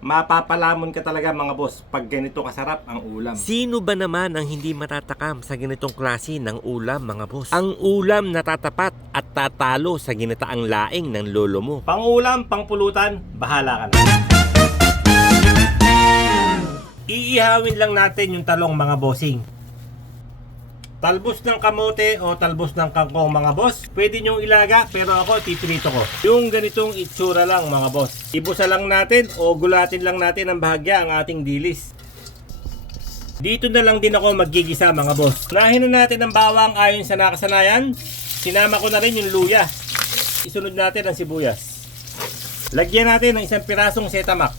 Mapapalamon ka talaga mga boss pag ganito kasarap ang ulam. Sino ba naman ang hindi matatakam sa ganitong klase ng ulam mga boss? Ang ulam na tatapat at tatalo sa ginataang laing ng lolo mo. Pang-ulam, pang-pulutan, bahala ka na. Iihawin lang natin yung talong mga bossing. Talbos ng kamote o talbos ng kangkong mga boss, pwede nyong ilaga pero ako pipirito ko. Yung ganitong itsura lang mga boss. Ibusa lang natin o gulatin lang natin ng bahagya ang ating dilis. Dito na lang din ako magigisa mga boss. Nahin na natin ang bawang ayon sa nakasanayan. Sinama ko na rin yung luya. Isunod natin ang sibuyas. Lagyan natin ng isang pirasong setamak.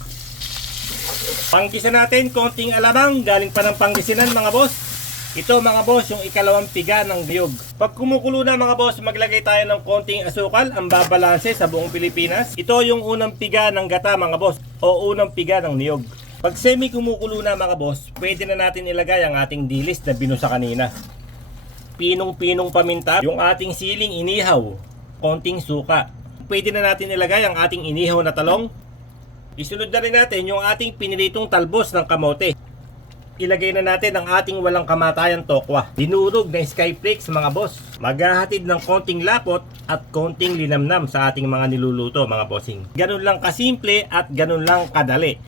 Panggisa natin konting alamang galing pa ng Pangasinan mga boss. Ito mga boss, yung ikalawang piga ng niyog. Pag kumukulo na mga boss, maglagay tayo ng konting asukal, ang babalanse sa buong Pilipinas. Ito yung unang piga ng gata mga boss, o unang piga ng niyog. Pag semi kumukulo na mga boss, pwede na natin ilagay ang ating dilis na binusa kanina. Pinong-pinong paminta, yung ating siling inihaw, konting suka. Pwede na natin ilagay ang ating inihaw na talong. Isunod na rin natin yung ating piniritong talbos ng kamote. Ilagay na natin ang ating walang kamatayang tokwa. Dinurog na skyflakes mga boss. Maghahatid ng konting lapot at konting linamnam sa ating mga niluluto mga bossing. Ganun lang kasimple at ganun lang kadali.